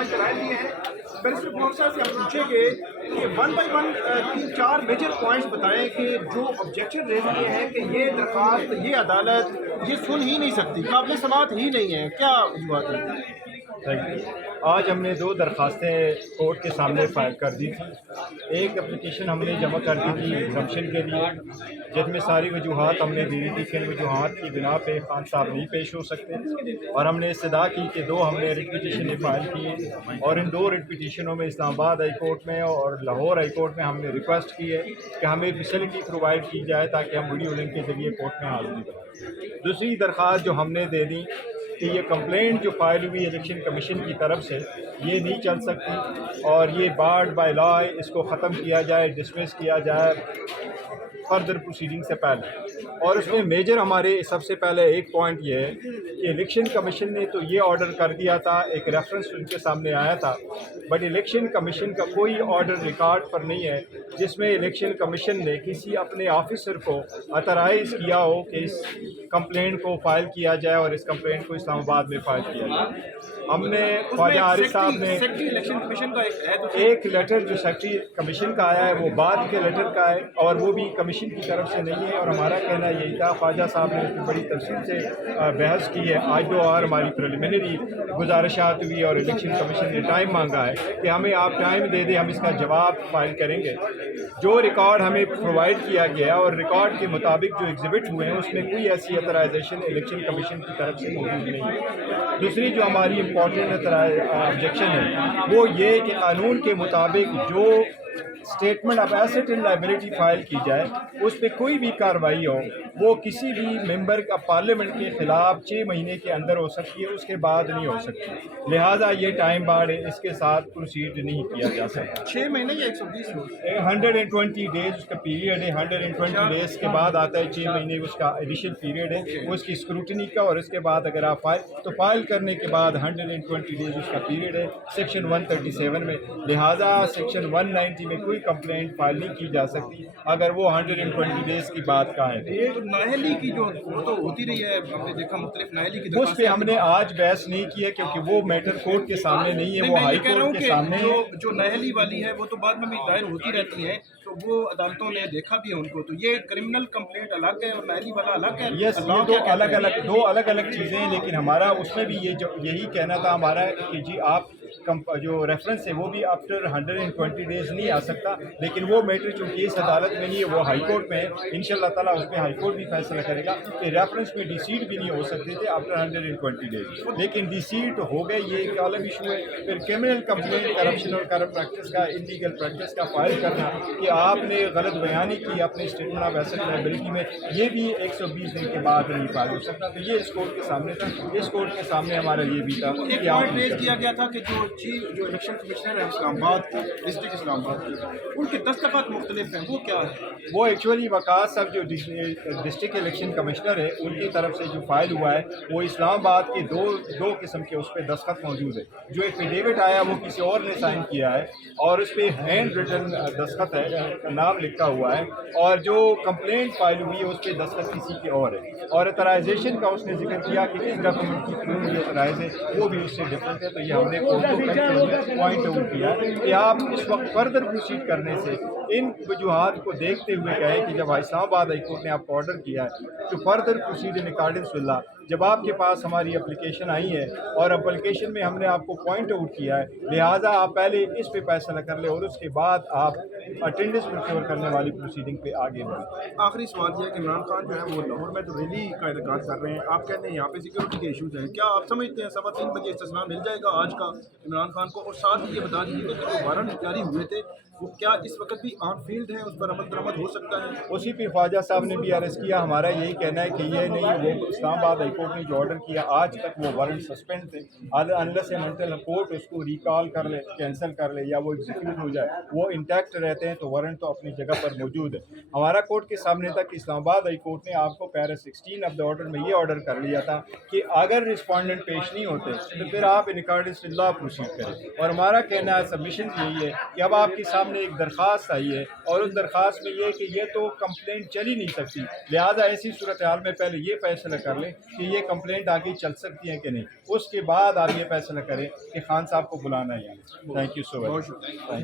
آج رائے لیے ہیں بیرسٹر فاروق صاحب سے ہم پوچھیں گے کہ one by one 3-4 major points بتائیں کہ جو آبجیکشن ریز کیے ہیں کہ یہ درخواست یہ عدالت یہ سن ہی نہیں سکتی, قابل سماعت ہی نہیں ہے, کیا وجوہات ہیں؟ آج ہم نے 2 درخواستیں کورٹ کے سامنے فائل کر دی تھیں. ایک اپلیکیشن ہم نے جمع کر دی تھی ایگزمپشن کے لیے, جس میں ساری وجوہات ہم نے دی تھی کہ ان وجوہات کی بنا پہ خان صاحب نہیں پیش ہو سکتے, اور ہم نے استدعا کی کہ 2 ہم نے ریٹ پٹیشنیں فائل کی, اور ان 2 ریٹ پٹیشنوں میں اسلام آباد ہائی کورٹ میں اور لاہور ہائی کورٹ میں ہم نے ریکویسٹ کی ہے کہ ہمیں فیسلٹی پرووائڈ کی جائے تاکہ ہم ویڈیو لنک کے ذریعے کورٹ میں حاضری کریں. دوسری درخواست جو ہم نے دے دی کہ یہ کمپلینٹ جو فائل ہوئی الیکشن کمیشن کی طرف سے یہ نہیں چل سکتی, اور یہ بارڈ بائی لا اس کو ختم کیا جائے, ڈسمس کیا جائے فردر پروسیڈنگ سے پہلے. اور اس میں میجر ہمارے سب سے پہلے ایک پوائنٹ یہ ہے کہ الیکشن کمیشن نے تو یہ آرڈر کر دیا تھا, ایک ریفرنس ان کے سامنے آیا تھا, بٹ الیکشن کمیشن کا کوئی آرڈر ریکارڈ پر نہیں ہے جس میں الیکشن کمیشن نے کسی اپنے آفیسر کو اترائز کیا ہو کہ اس کمپلینٹ کو فائل کیا جائے اور اس کمپلینٹ کو اسلام آباد میں فائل کیا جائے. ہم نے خواجہ عارف صاحب نے الیکشن کمیشن کا ایک لیٹر جو سیکرٹری کمیشن کا آیا ہے وہ بعد کے لیٹر کا ہے, اور وہ بھی کمیشن کی طرف سے نہیں ہے, اور ہمارا کہنا یہی تھا. خواجہ صاحب نے اس کی بڑی تفصیل سے بحث کی ہے. آج 2 اور ہماری پریلیمنری گزارشات ہوئی اور الیکشن کمیشن نے ٹائم مانگا ہے کہ ہمیں آپ ٹائم دے دیں, ہم اس کا جواب فائل کریں گے. جو ریکارڈ ہمیں پرووائڈ کیا گیا اور ریکارڈ کے مطابق جو ایگزبٹ ہوئے ہیں اس میں کوئی ایسی اترائزیشن الیکشن کمیشن کی طرف سے موجود نہیں ہے. دوسری جو ہماری امپورٹنٹ آبجیکشن ہے وہ یہ کہ قانون کے مطابق جو statement of asset and liability file کی جائے اس پہ کوئی بھی کارروائی ہو وہ کسی بھی ممبر کا پارلیمنٹ کے خلاف 6 مہینے کے اندر ہو سکتی ہے, اس کے بعد نہیں ہو سکتی. لہٰذا یہ ٹائم بارڈ ہے, اس کے ساتھ پروسیڈ نہیں کیا جا سکتا. 6 مہینے یا 120 روز 120 ڈیز اس کا پیریڈ ہے. 120 ڈیز کے بعد آتا ہے 6 مہینے اس کا ایڈیشنل پیریڈ ہے اس کی اسکروٹنی کا, اور اس کے بعد اگر آپ فائل کرنے کے بعد 120 ڈیز اس کا پیریڈ ہے سیکشن 137 میں. لہٰذا سیکشن 190 میں کوئی کمپلینٹ فائل نہیں کی جا سکتی اگر وہ 120 ڈیز کی بات کا ہے. یہ تو نااہلی کی جو تو ہوتی رہی ہے, ہم نے دیکھا مختلف نااہلی کی اس پہ ہم نے آج بحث نہیں کی ہے کیونکہ وہ میٹر کورٹ کے سامنے نہیں ہے, وہ ہائی کورٹ کے سامنے ہے. جو نااہلی والی ہے وہ تو بعد میں بھی دائر ہوتی رہتی ہیں, تو وہ عدالتوں نے دیکھا بھی ہے ان کو, تو یہ کرمنل کمپلینٹ الگ ہے اور نااہلی والا الگ ہے. یس, یہ دو الگ الگ چیزیں ہیں, لیکن ہمارا اس میں بھی یہی کہنا تھا ہمارا کہ جی آپ جو ریفرنس ہے وہ بھی آفٹر 120 ڈیز نہیں آ سکتا, لیکن وہ میٹر چونکہ اس عدالت میں نہیں ہے وہ ہائی کورٹ میں ہے. انشاءاللہ تعالیٰ اس میں ہائی کورٹ بھی فیصلہ کرے گا کہ ریفرنس میں ڈیسیڈ بھی نہیں ہو سکتے تھے آفٹر 120 ڈیز, لیکن ڈیسیڈ ہو گئے. یہ ایک الگ ایشو ہے. پھر کرمنل کمپلینٹ کرپشن اور کرپٹ پریکٹس کا, انلیگل پریکٹس کا فائل کرنا کہ آپ نے غلط بیانی کی اپنے اسٹیٹمنٹ آف ایسٹ لائبلٹی میں, یہ بھی 120 دن کے بعد نہیں فائل ہو سکتا. تو یہ اس کورٹ کے سامنے تھا, اس کورٹ کے سامنے ہمارا یہ بھی تھا کہ آپ ریز کیا گیا تھا کہ جو الیکشن کمشنر ہے اسلام آباد کے ڈسٹرکٹ اسلام آباد کے ان کے دستخط مختلف ہیں, وہ کیا ہے؟ وہ ایکچولی وقاص صاحب جو ڈسٹرکٹ الیکشن کمشنر ہے ان کی طرف سے جو فائل ہوا ہے وہ اسلام آباد کے دو قسم کے اس پہ دستخط موجود ہے. جو ایفیڈیوٹ آیا وہ کسی اور نے سائن کیا ہے اور اس پہ ہینڈ ریٹن دستخط ہے, نام لکھا ہوا ہے, اور جو کمپلینٹ فائل ہوئی ہے اس پہ دستخط کسی کے اور ہے. اور اترائزیشن کا اس نے ذکر کیا کہ کس ڈاکومنٹ کی کیوں یہ اترائز ہے وہ بھی اس سے ڈفرینٹ ہے. تو یہ ہم نے پوائنٹ آؤٹ کیا کہ آپ اس وقت فردر پروسیڈ کرنے سے ان وجوہات کو دیکھتے ہوئے کہے کہ جب اسلام آباد ہائی کورٹ نے آپ کو آرڈر کیا ہے تو further proceed in accordance with law. جب آپ کے پاس ہماری اپلیکیشن آئی ہے اور اپلیکیشن میں ہم نے آپ کو پوائنٹ آؤٹ کیا ہے, لہٰذا آپ پہلے اس پہ فیصلہ کر لیں اور اس کے بعد آپ اٹینڈنس پروکیور کرنے والی پروسیڈنگ پہ آگے بڑھیں. آخری سوال یہ ہے کہ عمران خان جو ہے وہ لاہور میں تو ریلی کا انعقاد کر رہے ہیں, آپ کہتے ہیں یہاں پہ سیکورٹی کے ایشوز ہیں, کیا آپ سمجھتے ہیں 3:15 بجے استثناء مل جائے گا آج کا عمران خان کو؟ اور ساتھ ہی یہ بتا دیجیے کہ جو وارنٹ جاری ہوئے تھے وہ کیا اس وقت بھی آن فیلڈ ہیں, اس پر عمل درآمد ہو سکتا ہے؟ اسی پہ خواجہ صاحب نے بھی عرض کیا. ہمارا یہی کہنا ہے کہ یہ نہیں, وہ اسلام آباد ہائی کورٹ نے جو آرڈر کیا آج تک وہ وارنٹ سسپینڈ تھے. انلیس اینڈ انٹل کورٹ اس کو ریکال کر لے, کینسل کر لے یا وہ ایگزیکیوٹ ہو جائے, وہ انٹیکٹ رہتے ہیں, تو وارنٹ تو اپنی جگہ پر موجود ہے. ہمارا کورٹ کے سامنے تھا کہ اسلام آباد ہائی کورٹ نے آپ کو پیرا 16 آف دا آرڈر میں یہ آرڈر کر لیا تھا کہ اگر رسپونڈنٹ پیش نہیں ہوتے تو پھر آپ in accordance with law proceed کریں. اور ہمارا کہنا ہے سبمیشن یہی ہے کہ اب آپ کے سامنے ایک درخواست آئی ہے اور اس درخواست میں یہ کہ یہ تو کمپلینٹ چل ہی نہیں سکتی, لہٰذا ایسی صورتحال میں پہلے یہ فیصلہ کر لیں کہ یہ کمپلینٹ آگے چل سکتی ہے کہ نہیں، اس کے بعد آپ یہ فیصلہ کریں کہ خان صاحب کو بلانا ہے یا نہیں۔ تھینک یو سو بہت مچ۔ شکریہ۔